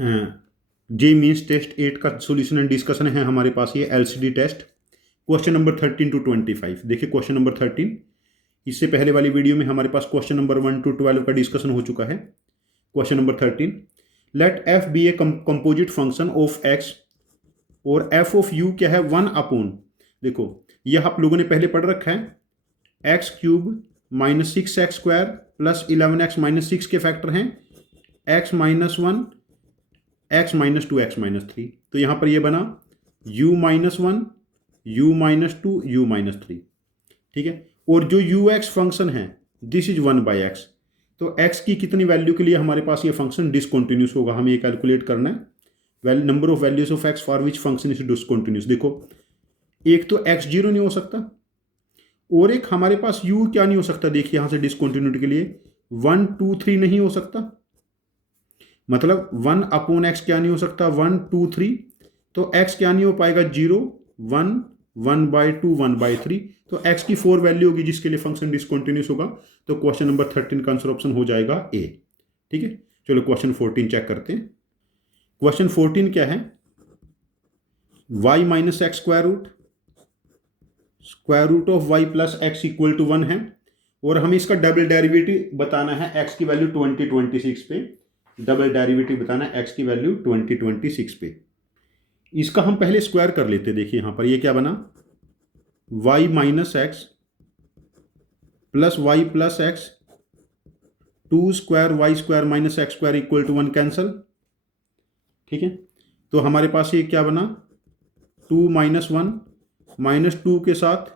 जे means test 8 का solution and discussion है हमारे पास, ये LCD test question number 13 to 25। देखिए क्वेश्चन नंबर 13, इससे पहले वाली वीडियो में हमारे पास क्वेश्चन नंबर 1 to 12 का डिस्कशन हो चुका है। Question number 13, let f be a composite function of x और एफ ऑफ यू क्या है 1 अपॉन, देखो यह आप लोगों ने पहले पढ़ रखा है, x cube minus 6x square plus 11x minus 6 के फैक्टर हैं x minus 1, x minus 2, x minus 3। तो यहां पर यह बना u minus 1, u minus 2, u minus 3। ठीक है, और जो ux फंक्शन है दिस इज 1/x, तो x की कितनी वैल्यू के लिए हमारे पास ये फंक्शन डिसकंटिन्यूस होगा, हमें ये कैलकुलेट करना है। Number of values of x for which function is discontinuous. देखो एक तो x 0 नहीं हो सकता, और एक हमारे पास u क्या नहीं हो सकता, देखिए यहां से डिसकंटिन्यूटी के लिए 1, 2, 3 नहीं हो सकता, मतलब 1 अपॉन एक्स क्या नहीं हो सकता 1, 2, 3। तो x क्या नहीं हो पाएगा 0, 1, 1/2, 1/3। तो x की 4 वैल्यू होगी जिसके लिए फंक्शन डिसकंटिन्यूस होगा। तो क्वेश्चन नंबर 13 का आंसर ऑप्शन हो जाएगा ए। ठीक है, चलो क्वेश्चन 14 चेक करते हैं। क्वेश्चन 14 क्या है, y minus x square root of y plus x equal to 1 है, और हमें इसका डबल डेरिवेटिव बताना है x की वैल्यू 2026 पे। डबल डेरिवेटिव बताना है x की वैल्यू 2026 पे। इसका हम पहले स्क्वायर कर लेते, देखिए यहां पर ये क्या बना, y minus x plus y plus x 2 square y square minus x square equal to 1 cancel. ठीक है, तो हमारे पास ये क्या बना 2 माइनस 1 माइनस 2 के साथ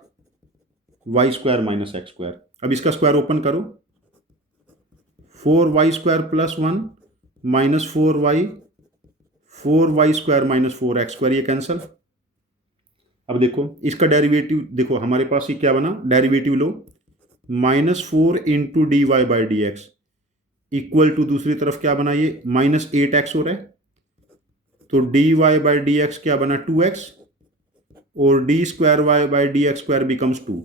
y square minus x square. अब इसका स्क्वायर ओपन करो, 4y square plus 1 minus 4y square minus 4x square, ये कैंसल। अब देखो इसका डेरिवेटिव, देखो हमारे पास ये क्या बना, डेरिवेटिव लो, -4 into d y by d x equal to दूसरी तरफ क्या बना, ये -8x हो रहा है, तो d y by d x क्या बना 2x, और d square y by d x square becomes 2।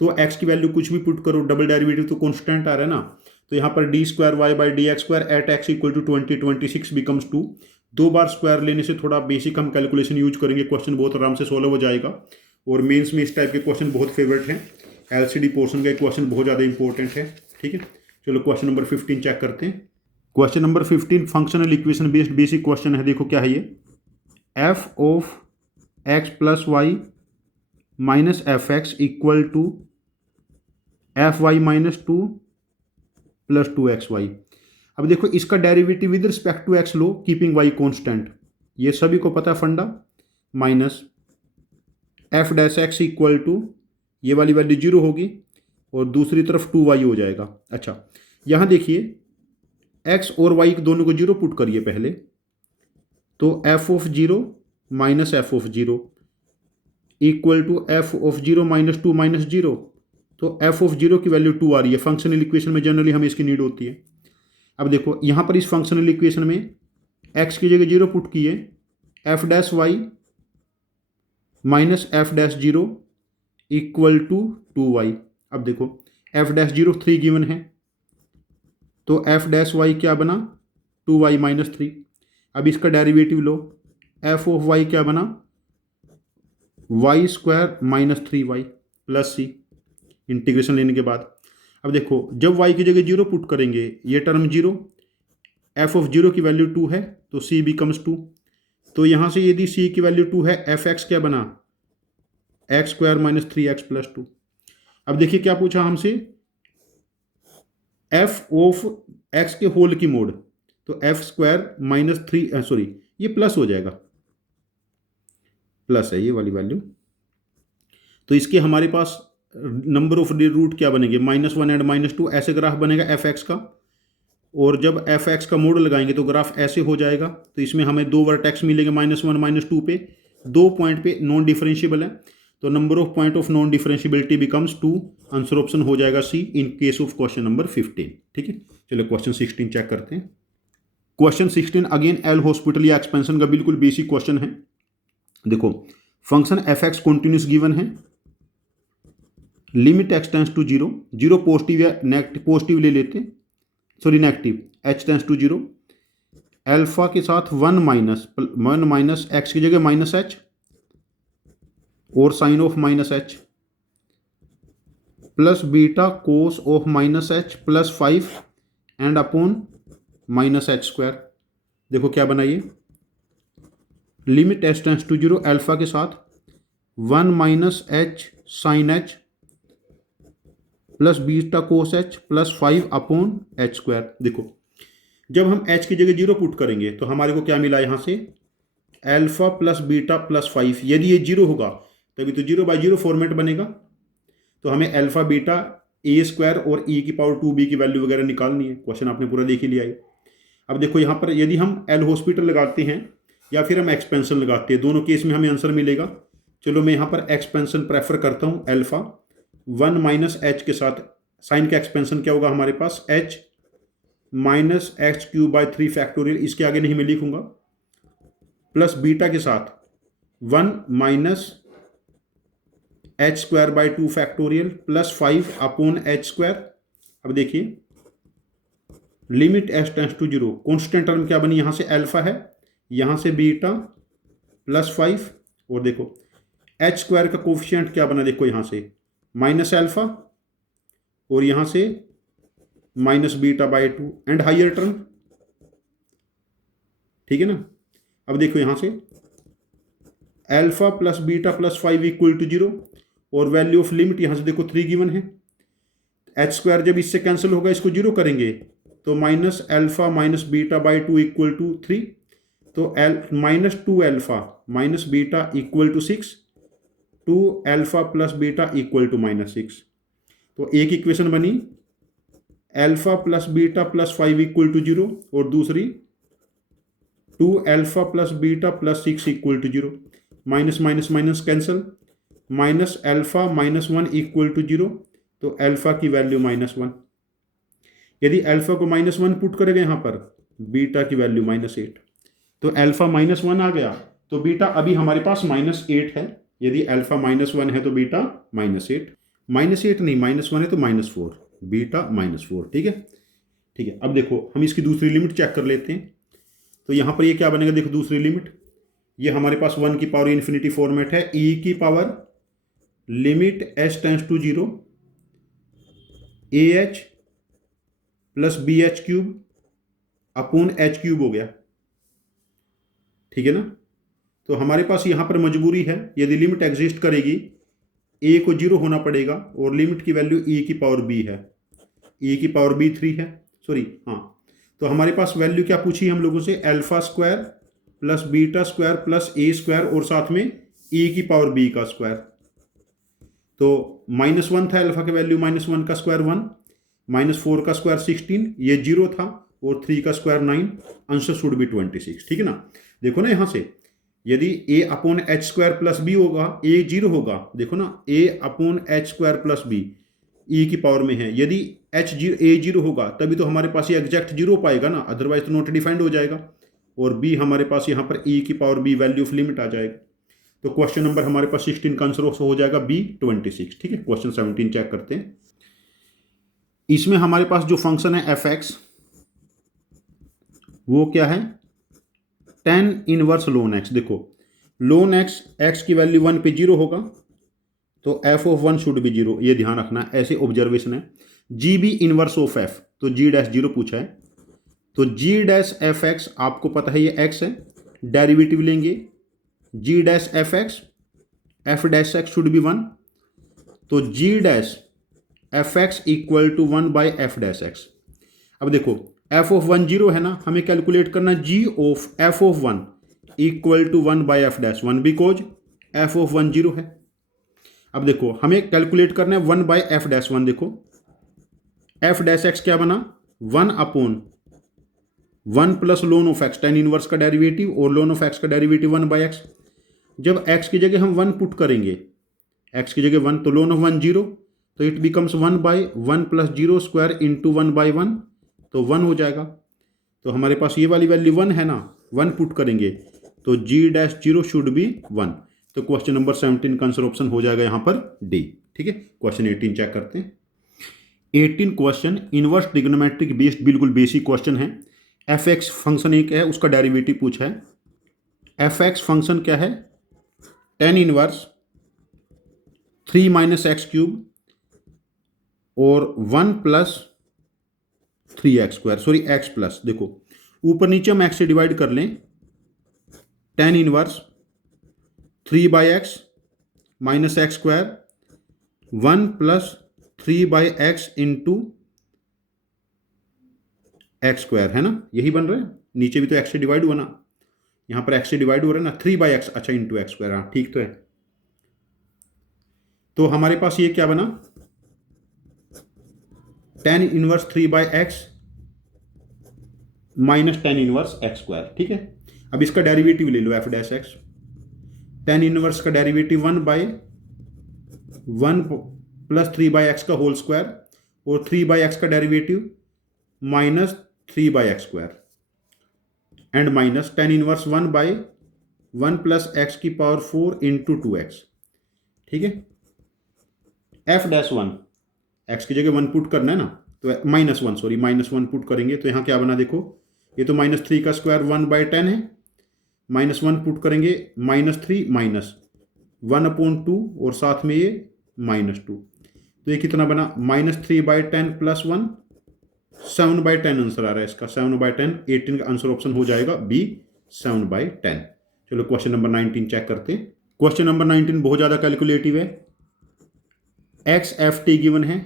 तो x की वैल्यू कुछ भी पुट करो, डबल डेरिवेटिव तो कॉन्स्टेंट आ रहा है ना, तो यहाँ पर d square y by d x square at x equal to 2026 becomes 2। 2 बार स्क्वायर लेने से थोड़ा बेसिक हम कैलकुलेशन यूज करेंगे, क्वेश्चन बहुत आराम से सोल्व हो जाएगा। और मेंस में इस टाइप के क्वेश्चन बहुत फेवरेट हैं, एलसीडी पोर्शन का क्वेश्चन बहुत ज़्यादा इंपॉर्टेंट है। ठीक है, चलो क्वेश्चन नंबर 15 चेक करते हैं। Question number 15 functional equation based basic question है। देखो क्या है ये, f of x plus y minus f x equal to f y minus 2 plus 2xy। अब देखो इसका derivative with respect to x लो, कीपिंग वाई कॉन्स्टेंट, ये सभी को पता है funda, minus f dash x equal to, ये वाली वैल्यू 0 होगी और दूसरी तरफ 2y हो जाएगा। अच्छा यहाँ देखिए x और y दोनों को 0 पुट करिए पहले, तो f of 0 minus f of 0 equal to f of 0 minus 2 minus 0, तो f ऑफ 0 की वैल्यू 2 आ रही है। फंक्शनल इक्वेशन में जनरली हमें इसकी नीड होती है। अब देखो यहाँ पर इस फंक्शनल इक्वेशन में x की जगह 0 पुट किए, f dash y minus f dash 0 equal to 2y। अब देखो एफ डैश 0 3 गिवन है, तो एफ डैश वाई क्या बना 2y माइनस 3। अब इसका डेरिवेटिव लो, एफ ऑफ y क्या बना y square minus 3y plus c, integration लेने के बाद। अब देखो जब y की जगह 0 पुट करेंगे, ये टर्म 0, एफ ऑफ 0 की वैल्यू 2 है तो c बिकम्स 2। तो यहाँ से यदि c की वैल्यू 2 है, एफ एक्स क्या बना x square minus 3x plus 2। अब देखिए क्या पूछा हमसे, एफ ऑफ एक्स के होल की मोड, तो एफ स्क्वायर माइनस 3, सॉरी ये प्लस हो जाएगा, प्लस है ये वाली वैल्यू, तो इसके हमारे पास नंबर ऑफ रूट क्या बनेंगे -1 एंड -2, ऐसे ग्राफ बनेगा एफ एक्स का। और जब एफ एक्स का मोड लगाएंगे तो ग्राफ ऐसे हो जाएगा, तो इसमें हमें 2 वर्टेक्स मिलेंगे -1 -2 पे, 2 पॉइंट पे नॉन डिफरेंशिएबल है, तो number of point of non differentiability becomes 2। Answer option हो जाएगा C in case of question number 15। ठीक है, चलो क्वेश्चन 16 चेक करते हैं। क्वेश्चन 16 अगेन एल हॉस्पिटल या एक्सपेंशन का बिल्कुल बेसिक क्वेश्चन है। देखो function f x continuous given है, limit x tends to 0, 0 positive या नेगेटिव, पॉजिटिव ले लेते, sorry negative, h tends to 0, alpha के साथ वन माइनस एक्स की जगह माइनस एच और sine of minus h plus beta cos of minus h plus 5 and upon minus h square. देखो क्या बनाइए, limit h tends to 0 alpha के साथ 1 minus h sine h plus beta cos h plus 5 upon h square. देखो जब हम H की जगह 0 पुट करेंगे तो हमारे को क्या मिला यहाँ से, अल्फा प्लस बीटा प्लस 5। यदि ये 0 होगा तभी तो 0/0 फॉर्मेट बनेगा। तो हमें अल्फा बीटा ए स्क्वायर और ई की पावर 2b की वैल्यू वगैरह निकालनी है। क्वेश्चन आपने पूरा देख ही लिया है। अब देखो यहाँ पर यदि हम एल हॉस्पिटल लगाते हैं या फिर हम एक्सपेंशन लगाते हैं, दोनों केस में हमें आंसर मिलेगा। चलो मैं यहाँ पर एक्सपेंशन प्रेफर करता हूँ। अल्फा 1 माइनस एच के साथ साइन का एक्सपेंशन क्या होगा हमारे पास, h minus x cube by 3 factorial, इसके आगे नहीं मैं लिखूंगा, प्लस बीटा के साथ 1 minus h square by 2 factorial plus 5 upon h square. अब देखिए limit h tends to 0, constant term क्या बनी, यहाँ से अल्फा है, यहाँ से बीटा प्लस 5 और देखो एच स्क्वायर का कोफिशिएंट क्या बना, देखो यहाँ से माइनस अल्फा और यहाँ से minus beta by 2 and higher term, ठीक है ना। अब देखो यहाँ से alpha plus beta plus 5 equal to 0 और वैल्यू ऑफ लिमिट यहाँ से देखो 3 गिवन है। एच स्क्वायर जब इससे कैंसिल होगा, इसको 0 करेंगे तो minus alpha minus beta by 2 equal to 3, तो minus 2 alpha minus beta equal to 6, 2 alpha plus beta equal to minus 6। तो एक इक्वेशन बनी alpha plus beta plus 5 equal to 0 और दूसरी 2 alpha plus beta plus 6 equal to 0। Minus minus minus cancel, minus alpha minus 1 equal to 0, तो alpha की value -1। यदि alpha को -1 put करेंगे यहाँ पर, बीटा की वैल्यू -8, तो अल्फा -1 आ गया, तो बीटा अभी हमारे पास -8 है। यदि अल्फा -1 है तो बीटा -8 नहीं, -1 है तो -4, बीटा -4, ठीक है। ठीक है, अब देखो हम इसकी दूसरी लिमिट चेक कर लेते हैं। तो यहाँ पर ये क्या बनेगा, देखो दूसरी लिमिट, ये हमारे पास 1 की पावर इन्फिनिटी फॉर्मेट है, ई की power limit h tends to 0 a h plus b h cube upon h cube हो गया, ठीक है ना। तो हमारे पास यहाँ पर मजबूरी है, यदि लिमिट एग्जिस्ट करेगी ए को 0 होना पड़ेगा और लिमिट की वैल्यू ई की पावर बी है, ई की पावर बी 3 है, सॉरी हाँ। तो हमारे पास वैल्यू क्या पूछी हम लोगों से, alpha square plus beta square plus a square और साथ में ई की पावर बी का स्क्वायर। तो -1 था अल्फा की वैल्यू, -1 का स्क्वायर 1, -4 का स्क्वायर 16, ये 0 था और 3 का स्क्वायर 9, आंसर शुड बी 26, ठीक है ना। देखो ना यहाँ से यदि a upon h square plus b होगा, a 0 होगा, देखो ना a upon h square plus b e की पावर में है, यदि a 0 होगा तभी तो हमारे पास ये एग्जैक्ट 0 पाएगा ना, अदरवाइज तो नॉट डिफाइंड हो जाएगा। और b हमारे पास यहाँ पर e की power b value of limit आ जाएगा। तो क्वेश्चन नंबर हमारे पास 16 का आंसर हो जाएगा b 26, ठीक है। क्वेश्चन 17 चेक करते हैं। इसमें हमारे पास जो फंक्शन है fx, वो क्या है, tan इनवर्स ln x। देखो ln x, x की वैल्यू 1 पे 0 होगा तो f ऑफ 1 शुड बी 0, ये ध्यान रखना, ऐसे ऑब्जर्वेशन है। G be inverse of f, तो g डैश 0 पूछा है, तो g डैश एफ एक्स आपको पता है ये x है, डेरिवेटिव लेंगे g dash f x, f dash x should be 1, तो g dash f x equal to 1 by f dash x. अब देखो f ऑफ 1 0 है ना, हमें कैलकुलेट करना g of f of 1 equal to 1 by f dash 1, because f of 1 0 है। अब देखो हमें कैलकुलेट करना है 1 बाई एफ डैश 1। देखो एफ डैश एक्स क्या बना, 1 upon 1 plus ln of x, tan inverse का डेरिवेटिव और ln ऑफ एक्स का डेरिवेटिव 1 बाई एक्स। जब x की जगह हम 1 पुट करेंगे, x की जगह 1, तो ln ऑफ 1 0, तो it becomes 1 by 1 plus 0 square into 1 by 1, तो 1 हो जाएगा। तो हमारे पास ये वाली वैल्यू 1 है ना, 1 पुट करेंगे तो g डैश 0 शुड बी 1। तो क्वेश्चन नंबर 17 का आंसर ऑप्शन हो जाएगा यहाँ पर डी, ठीक है। क्वेश्चन 18 चेक करते हैं। 18 क्वेश्चन इनवर्स ट्रिग्नोमेट्रिक बेस्ड, बिल्कुल बेसिक क्वेश्चन है। एफ एक्स फंक्शन एक है, उसका डेरिवेटिव पूछा है। एफ एक्स फंक्शन क्या है? टेन इनवर्स 3 - x³ और 1 + 3x², सॉरी x प्लस, देखो ऊपर नीचे हम x से डिवाइड कर लें। Tan inverse 3/x - x², 1 + 3/x into x² है ना, यही बन रहा है। नीचे भी तो x से डिवाइड हुआ ना, यहां पर x से डिवाइड हो रहा है ना, 3/x, अच्छा इंटू x², हाँ ठीक तो है। तो हमारे पास ये क्या बना? Tan inverse 3/x - tan inverse x², ठीक है। अब इसका डेरिवेटिव ले लो f dash x। Tan inverse का डेरिवेटिव 1/1 + 3/x का होल स्क्वायर, और 3/x का derivative -3/x² and minus tan inverse 1/1 + x⁴ into 2x, ठीक है। f डैश 1, x की जगह 1 पुट करना है ना, तो -1, सॉरी -1 पुट करेंगे तो यहाँ क्या बना, देखो ये तो -3 का स्क्वायर 1/10 है, -1 पुट करेंगे -3 -1/2 और साथ में ये -2, तो ये कितना बना? -3/10 + 1, 7/10 आंसर आ रहा है इसका, 7/10। 18 का आंसर ऑप्शन हो जाएगा बी, 7/10। चलो क्वेश्चन नंबर 19 चेक करते हैं। क्वेश्चन नंबर 19 बहुत ज़्यादा कैलकुलेटिव है। एक्स एफ टी गिवन है,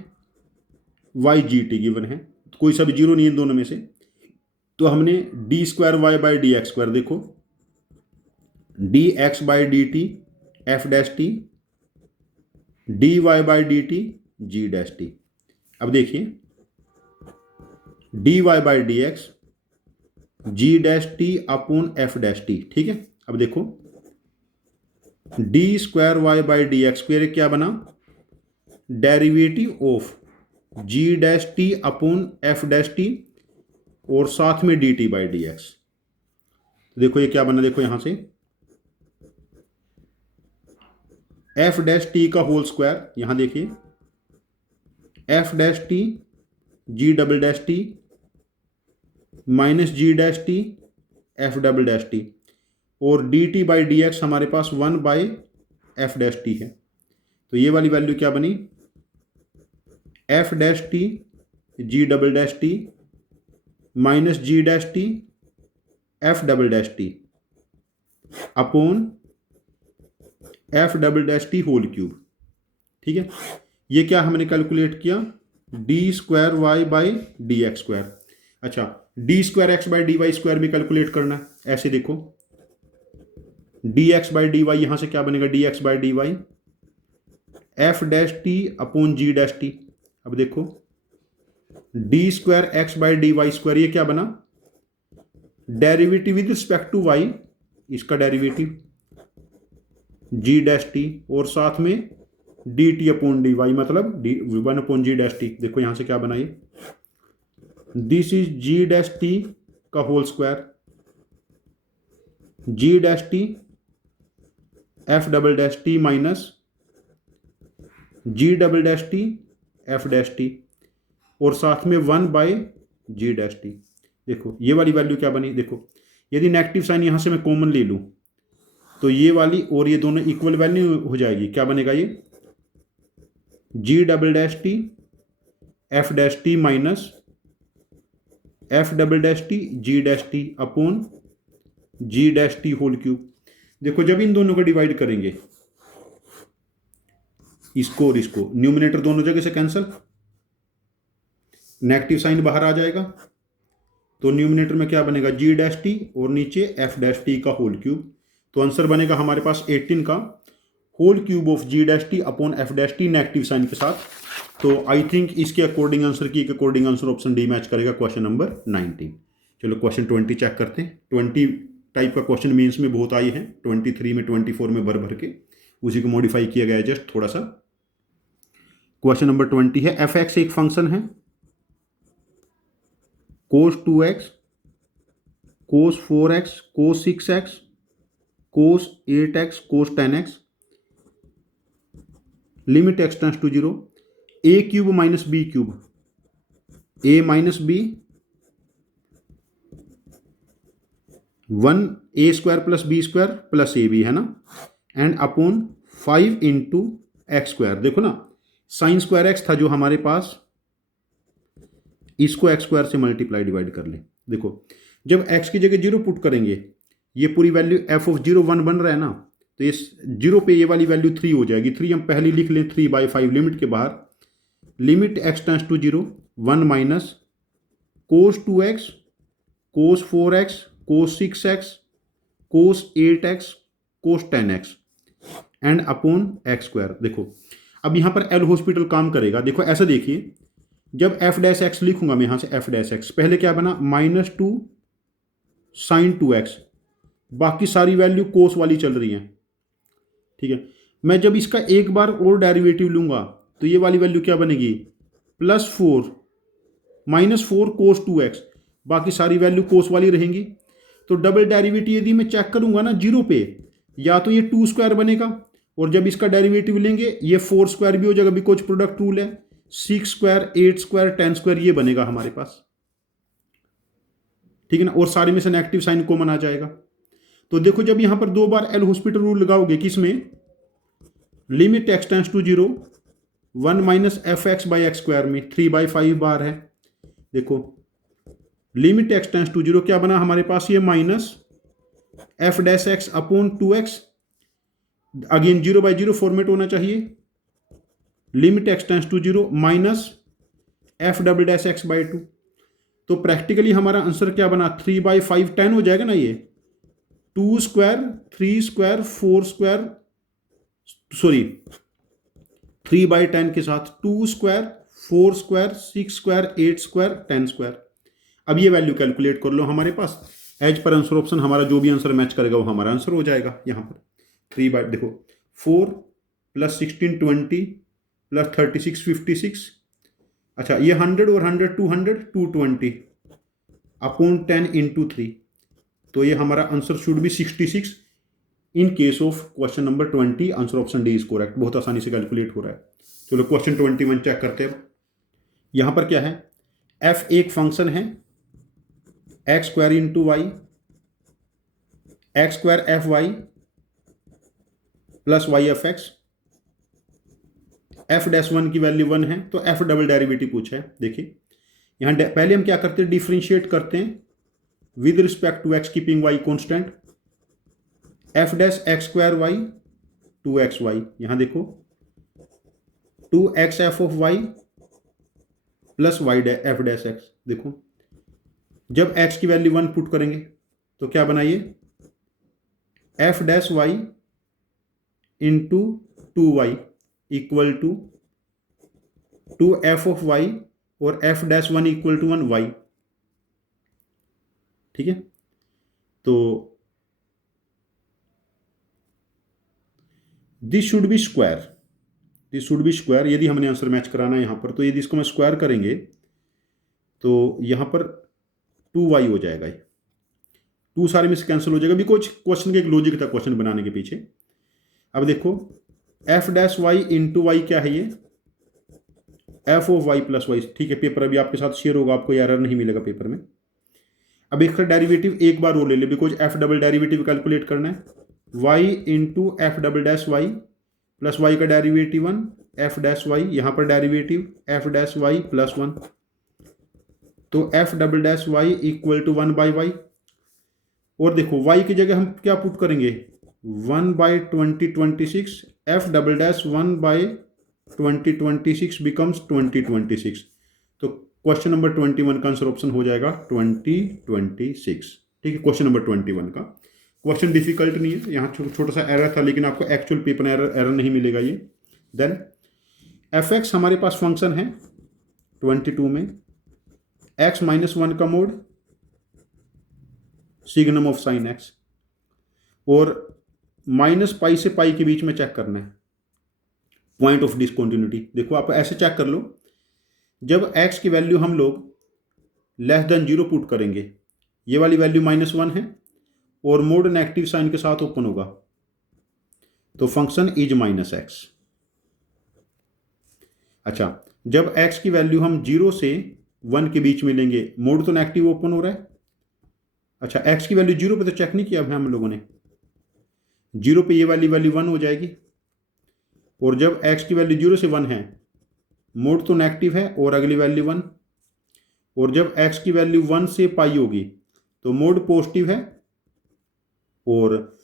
वाई जी टी गिवन है, कोई सा भी जीरो नहीं है इन दोनों में से, तो हमने d²y/dx², देखो dx/dt f dash T, dy/dt g dash t. अब देखिए dy/dx g dash t upon f dash T, ठीक है। अब देखो d²y/dx² क्या बना? Derivative of g dash t upon f dash t और साथ में dt/dx। देखो ये क्या बना, देखो यहां से f डैश टी का होल स्क्वायर, यहां देखिए f dash t g double dash t minus g dash t f double dash t, और dt/dx हमारे पास 1/f डैश टी है, तो ये वाली वैल्यू क्या बनी? f dash t g double dash t minus g dash t f double dash t upon f double dash t whole cube, ठीक है। ये क्या हमने कैलकुलेट किया? d²y/dx²। अच्छा, d²x/dy² भी कैलकुलेट करना है, ऐसे देखो dx/dy यहां से क्या बनेगा? dx/dy f dash t upon g dash t. अब देखो d²x/dy² ये क्या बना? Derivative with respect to y, इसका डेरिवेटिव g डैश टी और साथ में dt अपॉन dy, मतलब 1/g डैश टी। देखो यहां से क्या बना, ये this is g dash t का whole square, g dash t f double dash t minus g double dash t f dash t और साथ में 1/g डैश टी। देखो ये वाली वैल्यू क्या बनी, देखो यदि नेगेटिव साइन यहां से मैं कॉमन ले लूं तो ये वाली और ये दोनों इक्वल वैल्यू हो जाएगी। क्या बनेगा? ये g double dash t f dash t minus f double dash t g dash t upon g dash t whole cube. देखो जब इन दोनों को डिवाइड करेंगे, इसको और इसको, न्यूमिनेटर दोनों जगह से कैंसिल, नेगेटिव साइन बाहर आ जाएगा, तो न्यूमिनेटर में क्या बनेगा? g डैश टी और नीचे f डैश टी का होल क्यूब। तो आंसर बनेगा हमारे पास 18 का whole cube of g dash t upon f dash t negative sign के साथ। तो आई थिंक इसके अकॉर्डिंग आंसर की according answer option d match करेगा क्वेश्चन नंबर 19। चलो क्वेश्चन 20 चेक करते हैं। 20 टाइप का क्वेश्चन मेंस में बहुत आए हैं, 23 में 24 में भर भर के, उसी को मॉडिफाई किया गया है जस्ट थोड़ा सा। क्वेश्चन नंबर 20 है, एफ एक्स एक फंक्शन है cos 2x, cos 4x, cos 6x, cos 8x, cos 10x, limit x tends to 0, a³ - b³ a - b 1a² + b² + ab है ना, एंड अपॉन 5 × x²। देखो ना, sin स्क्वायर एक्स था जो हमारे पास, इसको x² से मल्टीप्लाई डिवाइड कर ले। देखो जब x की जगह 0 पुट करेंगे, ये पूरी वैल्यू f(0) 1 बन रहा है ना, तो इस 0 पे ये वाली वैल्यू 3 हो जाएगी। 3 हम पहले लिख लें, 3/5 लिमिट के बाहर, limit x tends to 0, 1 minus cos 2x, cos 4x, cos 6x, cos 8x, cos 10x and upon x²। देखो अब यहाँ पर एल हॉस्पिटल काम करेगा। देखो ऐसा देखिए, जब f' लिखूंगा मैं यहाँ से f', पहले क्या बना, -2 sin 2x, बाकी सारी वैल्यू कोस वाली चल रही है, ठीक है। मैं जब इसका एक बार और डेरिवेटिव लूंगा तो ये वाली वैल्यू क्या बनेगी, +4 -4 cos 2x, बाकी सारी वैल्यू कोस वाली रहेंगी। तो डबल डेरिवेटिव यदि मैं चेक करूंगा ना 0 पे, या तो ये 2² बनेगा, और जब इसका डेरिवेटिव लेंगे ये 4² भी हो जाएगा, बिकॉज प्रोडक्ट रूल है। 6², 8², 10² ये बनेगा हमारे पास, ठीक है ना, और सारे में से नेगेटिव साइन कॉमन आ जाएगा। तो देखो जब यहां पर 2 बार एल हॉस्पिटल रूल लगाओगे, किसमें, limit x tends to 0, 1 minus fx/x² में 3/5 बार है। देखो लिमिट x टेंड्स टू 0 क्या बना हमारे पास, ये minus f' upon 2x, again 0/0 format होना चाहिए। Limit x tends to 0 minus f'(x/2). तो प्रैक्टिकली हमारा आंसर क्या बना, 3/5 10 हो जाएगा ना, ये 2², 3², 4², सॉरी 3/10 के साथ 2², 4², 6², 8², 10²। अब ये वैल्यू कैलकुलेट कर लो हमारे पास, एज पर आंसर ऑप्शन हमारा जो भी आंसर मैच करेगा वो हमारा आंसर हो जाएगा। यहाँ पर 3 देखो 4 + 16 20 + 36 56, अच्छा ये 100 और 100 200 220 अपॉन 10 × 3, तो ये हमारा answer should be 66 in case of question number 20। Answer option D is correct. बहुत आसानी से कैलकुलेट हो रहा है। चलो क्वेश्चन 21 चेक करते हैं। यहां पर क्या है, f एक फंक्शन है, x² × y, x² fy + y(f(x), f'1 की वैल्यू 1 है, तो f डबल डेरिवेटिव पूछा है। देखिए यहां पहले हम क्या करते हैं, डिफरेंशिएट करते हैं with respect to x, keeping y constant, f'(x²y) 2xy, यहां देखो 2xf(y) + y(f')x। देखो जब x की वैल्यू 1 पुट करेंगे तो क्या बनाइए, f'(y) × 2y = 2f(y) और f'1 = 1y, ठीक है। तो this should be square, this should be square. यदि हमने आंसर मैच कराना है यहाँ पर, तो यदि इसको मैं स्क्वायर करेंगे तो यहाँ पर 2y हो जाएगा, ये 2 सारे में से कैंसिल हो जाएगा, बिकॉज क्वेश्चन का एक लॉजिक था क्वेश्चन बनाने के पीछे। अब देखो f'(y) × y क्या है, ये f(y + y), ठीक है। पेपर अभी आपके साथ शेयर होगा, आपको एरर नहीं मिलेगा पेपर में। अब इसका डेरिवेटिव एक बार वो ले ले, because f double derivative calculate करना है, y × f'(y) + y का डेरिवेटिव 1 f'(y), यहाँ पर डेरिवेटिव f'(y + 1), तो f'(y) = 1/y। और देखो y की जगह हम क्या पुट करेंगे, 1/2026, f'(1/2026) बिकम्स 2026। तो क्वेश्चन नंबर 21 का आंसर ऑप्शन हो जाएगा 2026, ठीक है। क्वेश्चन नंबर 21 का क्वेश्चन डिफिकल्ट नहीं है, यहाँ छोटा सा एरर था, लेकिन आपको एक्चुअल पेपर एरर नहीं मिलेगा ये। देन f(x) हमारे पास फंक्शन है 22 में, x - 1 का mode signum of sine x, और -π से π के बीच में चेक करना है पॉइंट ऑफ डिसकंटिन्यूटी। देखो आप ऐसे चेक कर लो, जब x की वैल्यू हम लोग <0 पुट करेंगे, ये वाली वैल्यू -1 है और मोड नेगेटिव साइन के साथ ओपन होगा, तो फंक्शन इज -x। अच्छा जब x की वैल्यू हम 0 से 1 के बीच में लेंगे, मोड तो नेगेटिव ओपन हो रहा है, अच्छा, एक्स की वैल्यू 0 पे तो चेक नहीं किया हम लोगों ने। 0 पे ये वाली वैल्यू 1 हो जाएगी, और जब एक्स की वैल्यू 0 से 1 है, मोड तो नेगेटिव है और अगली वैल्यू 1, और जब एक्स की वैल्यू 1 से पाई होगी तो मोड पॉजिटिव है, और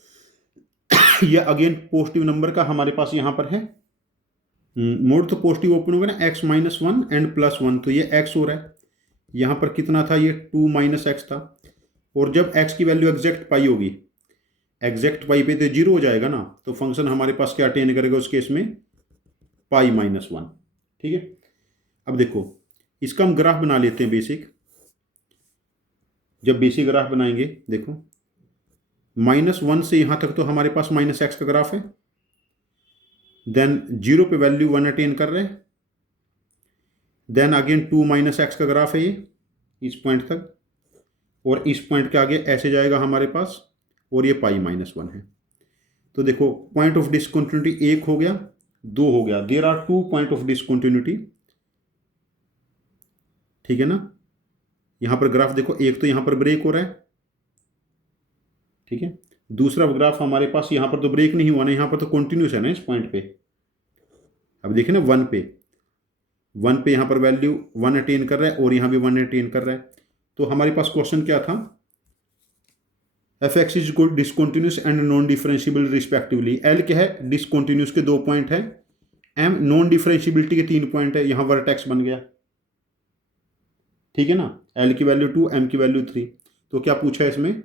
यह अगेन पॉजिटिव नंबर का हमारे पास यहां पर है। मोड तो पॉजिटिव ओपन होगा ना, एक्स माइनस 1 एंड प्लस 1, तो ये एक्स हो रहा है। यहां पर कितना था, ये 2 माइनस एक्स था, और जब एक्स की वैल्यू एग्जैक्ट पाई होगी, एग्जैक्ट पाई पे तो 0 हो जाएगा ना, तो फंक्शन हमारे पास क्या अटेन करेगा उस केस में, पाई माइनस 1। ठीक है, अब देखो इसका हम ग्राफ बना लेते हैं बेसिक। जब बेसिक ग्राफ बनाएंगे, देखो -1 से यहां तक तो हमारे पास माइनस एक्स का ग्राफ है, देन 0 पे वैल्यू 1 अटेन कर रहे हैं, देन अगेन 2 माइनस एक्स का ग्राफ है ये इस पॉइंट तक, और इस पॉइंट के आगे ऐसे जाएगा हमारे पास, और ये पाई माइनस 1 है। तो देखो पॉइंट ऑफ डिसकंटिन्यूटी 1 हो गया, 2 हो गया, there are 2 point of discontinuity. ठीक है ना, यहां पर ग्राफ देखो, एक तो यहां पर ब्रेक हो रहा है, ठीक है, दूसरा ग्राफ हमारे पास यहां पर तो ब्रेक नहीं हुआ ना, यहां पर तो कंटिन्यूस है ना इस पॉइंट पे। अब देखिए ना, 1 पे यहां पर वैल्यू 1 अटेन कर रहा है, और यहां भी 1 अटेन कर रहा है। तो हमारे पास क्वेश्चन क्या था, F x is discontinuous and non differentiable respectively. L क्या है, डिसकंटिन्यूस के 2 पॉइंट है, एम नॉन डिफरेंशिएबिलिटी के 3 पॉइंट है, यहां वर्टेक्स बन गया। ठीक है ना, एल की वैल्यू 2, एम की वैल्यू 3। तो क्या पूछा है इसमें,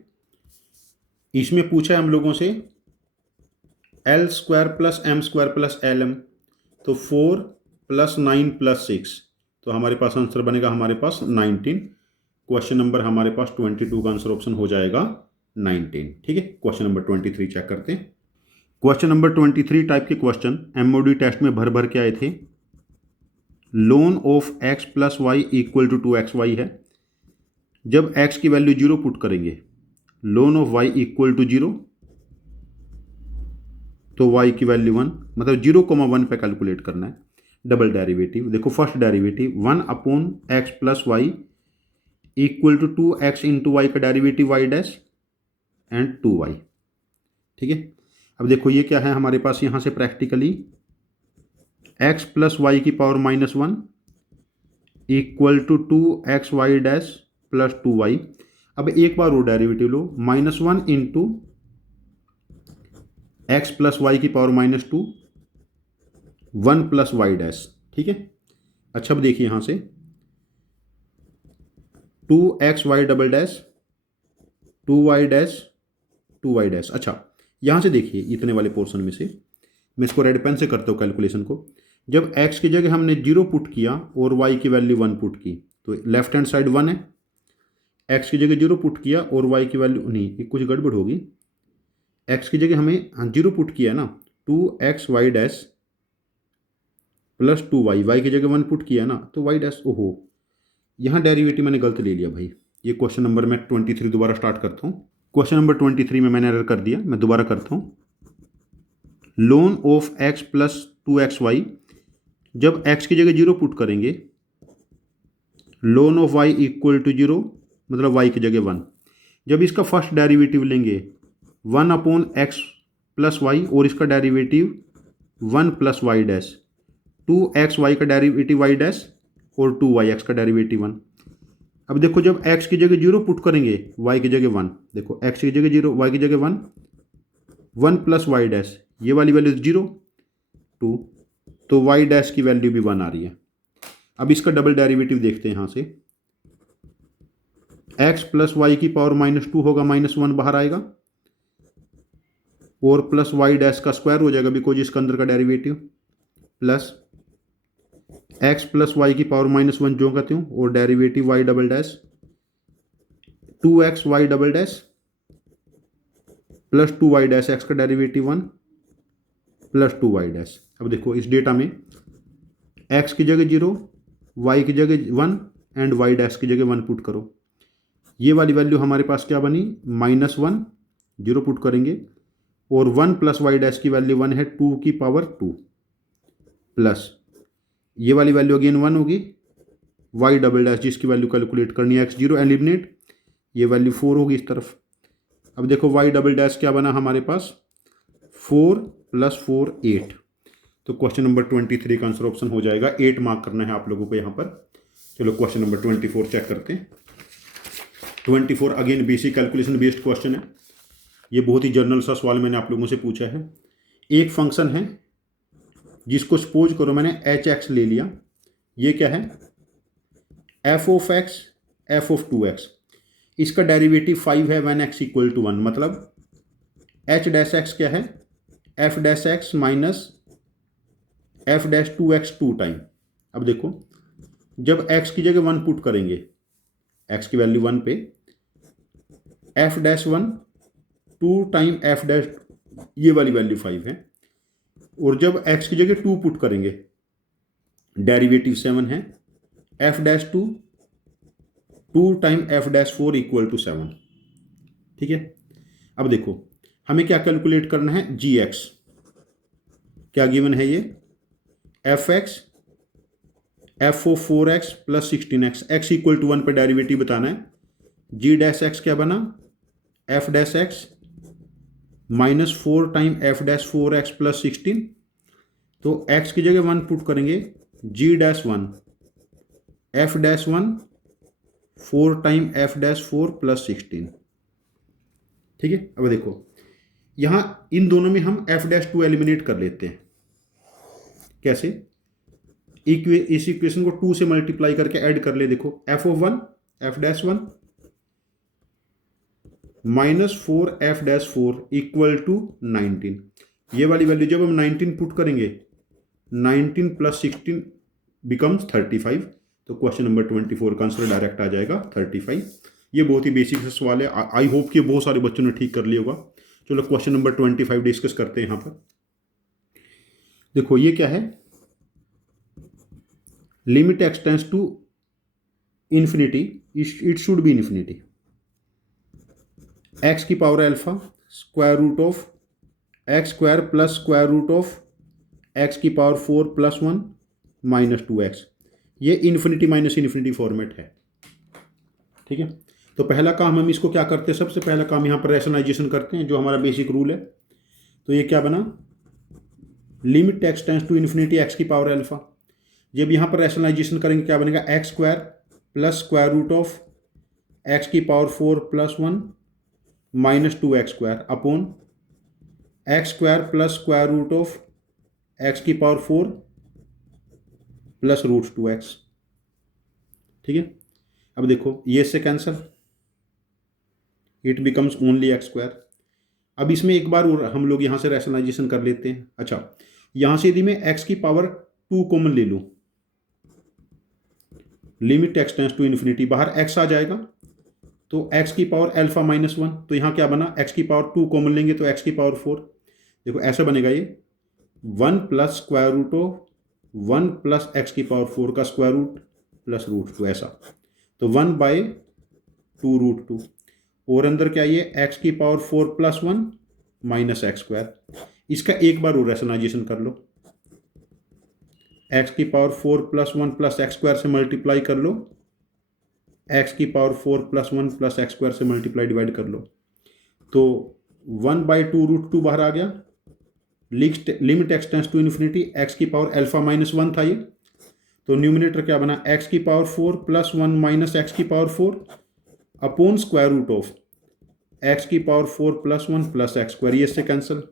इसमें पूछा है हम लोगों से l square plus m square plus l m, तो 4 प्लस 9 प्लस 6, तो हमारे पास आंसर बनेगा हमारे पास 19। क्वेश्चन नंबर हमारे पास 22 का आंसर ऑप्शन हो जाएगा 19। ठीक है, क्वेश्चन नंबर 23 चेक करते हैं। क्वेश्चन नंबर 23 टाइप के क्वेश्चन एमओडी टेस्ट में भर भर के आए थे। लोन of x plus y equal to 2xy है। जब x की वैल्यू 0 पुट करेंगे, लोन ऑफ y इक्वल टू 0, तो y की वैल्यू 1, मतलब 0,1 पे कैलकुलेट करना है। डबल डेरिवेटिव देखो, first derivative 1 upon x plus y equal to 2x into y का derivative y dash and 2y। ठीक है, अब देखो ये क्या है हमारे पास यहां से प्रैक्टिकली, x प्लस वाई की power -1 equal to 2xy dash plus 2y। अब एक बार वो डेरिवेटिव लो, -1 इंटू एक्स प्लस वाई की पावर -2, 1 प्लस वाई डैश। ठीक है, अच्छा अब देखिए यहां से 2xy double dash 2y dash 2y dash. अच्छा यहां से देखिए इतने वाले पोर्शन में से मैं इसको रेड पेन से करता हूँ कैलकुलेशन को। जब x की जगह हमने 0 पुट किया और y की वैल्यू 1 पुट की, तो लेफ्ट हैंड साइड 1 है, x की जगह 0 पुट किया और y की वैल्यू नहीं, ये कुछ गड़बड़ होगी, x की जगह हमें 0 पुट किया ना, 2xy dash plus 2y, y की जगह 1 पुट किया ना, तो y डैश, ओहो यहाँ डेरिवेटिव मैंने गलत ले लिया भाई। ये क्वेश्चन नंबर मैं 23 दोबारा स्टार्ट करता हूँ। क्वेश्चन नंबर 23 में मैंने एरर कर दिया, मैं दोबारा करता हूँ। Loan of x plus 2xy, जब x की जगह 0 पुट करेंगे, लोन ऑफ y इक्वल टू 0, मतलब y की जगह 1। जब इसका फर्स्ट डेरिवेटिव लेंगे 1 अपॉन एक्स प्लस वाई, और इसका derivative 1 plus y dash, 2xy का डेरिवेटिव y डैश और 2yx का डेरिवेटिव 1। अब देखो जब x की जगह 0 पुट करेंगे, y की जगह 1, देखो x की जगह 0, y की जगह 1, 1 प्लस वाई डैश, ये वाली वैल्यू 0 2, तो y डैश की वैल्यू भी 1 आ रही है। अब इसका डबल डेरिवेटिव देखते हैं यहाँ से, x प्लस वाई की पावर -2 होगा, -1 बाहर आएगा, और प्लस वाई डैश का स्क्वायर हो जाएगा बिकॉज इसका अंदर का derivative, plus x plus y की पावर -1 जो कहते हूँ, और derivative y double dash 2xy double dash plus 2y dash, x का डेरिवेटिव 1 प्लस 2y डैश। अब देखो इस डेटा में x की जगह 0, y की जगह 1 एंड y डैश की जगह 1 पुट करो, ये वाली वैल्यू हमारे पास क्या बनी, -1, 0 पुट करेंगे, और 1 प्लस वाई डैश की वैल्यू 1 है 2 की पावर 2, प्लस ये वाली वैल्यू अगेन 1 होगी, y डबल डैश जिसकी वैल्यू कैलकुलेट करनी है x0 एलिमिनेट, ये वैल्यू 4 होगी इस तरफ। अब देखो y डबल डैश क्या बना हमारे पास, 4 + 4 8। तो क्वेश्चन नंबर 23 का आंसर ऑप्शन हो जाएगा 8 मार्क करना है आप लोगों को यहाँ पर। चलो क्वेश्चन नंबर 24 चेक करते हैं। 24 again basic calculation based question है। ये बहुत ही जनरल सा सवाल मैंने आप लोगों से पूछा है। एक फंक्शन है जिसको सपोज करो मैंने h(x) ले लिया। ये क्या है, f(x) f(2x). इसका डेरिवेटिव 5 है when x = 1। मतलब h' क्या है, f' माइनस f'(2x) 2 टाइम। अब देखो जब x की जगह 1 पुट करेंगे, x की वैल्यू 1 पे, f'(1) 2 टाइम f', ये वाली वैल्यू 5 है। और जब x की जगह 2 पुट करेंगे, डेरिवेटिव 7 है, f'(2) 2 टाइम f'(4) = 7। ठीक है। अब देखो हमें क्या कैलकुलेट करना है, gx क्या गिवन है, ये f(x) f(4x) + 16x x = 1 पे डेरिवेटिव बताना है। g' क्या बना, f'(x) -4 टाइम f'(4x) + 16। तो x की जगह 1 पुट करेंगे, g'1 f'(1) 4 टाइम f'(4) + 16। ठीक है। अब देखो यहाँ इन दोनों में हम f'(2) एलिमिनेट कर लेते हैं। कैसे, इस इक्वेशन को 2 से मल्टीप्लाई करके ऐड कर ले। देखो f(1) f'(1) -4 f'(4) = 19। ये वाली वैल्यू जब हम 19 पुट करेंगे, 19 + 16 becomes 35। तो क्वेश्चन नंबर 24 का आंसर डायरेक्ट आ जाएगा 35। ये बहुत ही बेसिक सा सवाल है। आई होप कि बहुत सारे बच्चों ने ठीक कर लिया होगा। चलो क्वेश्चन नंबर 25 डिस्कस करते हैं यहाँ पर। देखो ये क्या है, limit x tends to infinity, it should be infinity. x की पावर अल्फा √(x² + (x की पावर 4 + 1 - 2x)। ये इन्फिनिटी माइनस इन्फिनिटी फॉर्मेट है। ठीक है। तो पहला काम हम इसको क्या करते हैं, सबसे पहला काम यहाँ पर रैशनलाइजेशन करते हैं, जो हमारा बेसिक रूल है। तो ये क्या बना, limit x tends to infinity x की पावर अल्फा। जब यहाँ पर रैशनलाइजेशन करेंगे क्या बनेगा, x² + (x की power 4 + 1 - 2x² upon x² + (x की पावर 4 + √2x)। ठीक है। अब देखो ये से cancel, it becomes only x²। अब इसमें एक बार और हम लोग यहाँ से रैशनलाइजेशन कर लेते हैं। अच्छा, यहाँ से यदि मैं x की पावर 2 कॉमन ले लूँ, limit x tends to infinity, बाहर x आ जाएगा, तो x की पावर अल्फा -1। तो यहाँ क्या बना, x की पावर 2 कॉमन लेंगे तो x की पावर 4। देखो ऐसा बनेगा ये 1 + (1 + (x की पावर 4) का स्क्वायर रूट + √2 ऐसा। तो 1/2 √2 और अंदर क्या, ये x की पावर 4 + 1 - (x²). इसका एक बार और रैशनलाइजेशन कर लो, x की पावर 4 + 1 + (x² से मल्टीप्लाई कर लो, x की पावर 4 + 1 + (x² से मल्टीप्लाई डिवाइड कर लो। तो 1/2 √2 बाहर आ गया। Limit x tends to infinity, x की पावर अल्फा -1 था ये, तो न्यूमिनेटर क्या बना, x की पावर 4 + 1 - (x की power 4) upon square root of x की पावर 4 + 1 + (x²). ये इससे कैंसिल।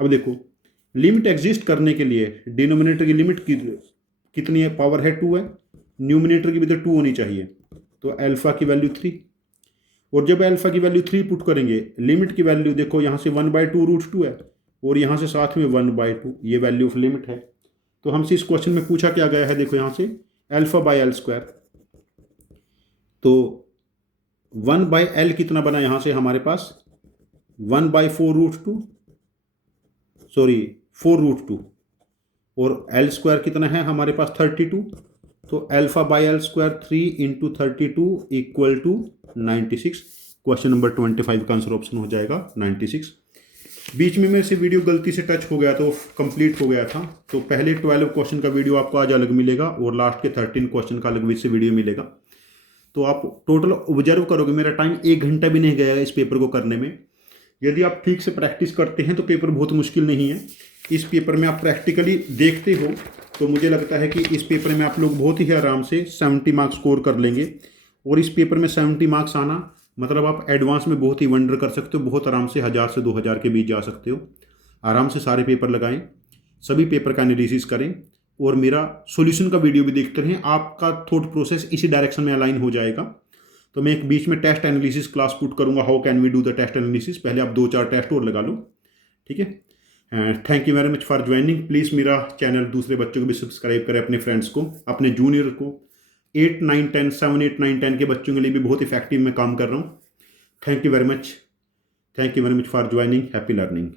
अब देखो लिमिट एग्जिस्ट करने के लिए डिनोमिनेटर की लिमिट कितनी है, पावर है 2 है, न्यूमिनेटर की भी तो 2 होनी चाहिए। तो अल्फा की वैल्यू 3, और जब अल्फा की वैल्यू 3 पुट करेंगे, लिमिट की वैल्यू देखो यहाँ से 1/2 √2 है, और यहाँ से साथ में 1/2, ये वैल्यू ऑफ लिमिट है। तो हमसे इस क्वेश्चन में पूछा क्या गया है, देखो यहाँ से α/L²। तो 1/L कितना बना यहाँ से हमारे पास, 1/4 √2 और L² कितना है हमारे पास 32। तो α/L² 3 × 32 = 96। क्वेश्चन नंबर 25 का आंसर ऑप्शन हो जाएगा 96। बीच में मेरे से वीडियो गलती से टच हो गया तो कंप्लीट हो गया था। तो पहले 12 क्वेश्चन का वीडियो आपको आज अलग मिलेगा और लास्ट के 13 क्वेश्चन का अलग से वीडियो मिलेगा। तो आप टोटल ऑब्जर्व करोगे मेरा टाइम 1 घंटा भी नहीं गया इस पेपर को करने में। यदि आप ठीक से प्रैक्टिस करते हैं तो पेपर बहुत मुश्किल नहीं है। इस पेपर में आप प्रैक्टिकली देखते हो तो मुझे लगता है कि इस पेपर में आप लोग बहुत ही आराम से 70 मार्क्स स्कोर कर लेंगे। और इस पेपर में 70 मार्क्स आना मतलब आप एडवांस में बहुत ही वंडर कर सकते हो, बहुत आराम से 1000 से 2000 के बीच जा सकते हो। आराम से सारे पेपर लगाएं, सभी पेपर का एनालिसिस करें और मेरा सॉल्यूशन का वीडियो भी देखते रहें। आपका थॉट प्रोसेस इसी डायरेक्शन में अलाइन हो जाएगा। तो मैं एक बीच में टेस्ट एनालिसिस क्लास पुट करूंगा, how can we do the test analysis. पहले आप 2-4 टेस्ट और लगा लो, ठीक है। Thank you very much for joining. Please मेरा चैनल दूसरे बच्चों को भी सब्सक्राइब करें, अपने फ्रेंड्स को, अपने जूनियर को। 8, 9, 10, 7, 8, 9, 10 के बच्चों के लिए भी बहुत इफेक्टिव मैं काम कर रहा हूँ। Thank you very much for joining. Happy learning.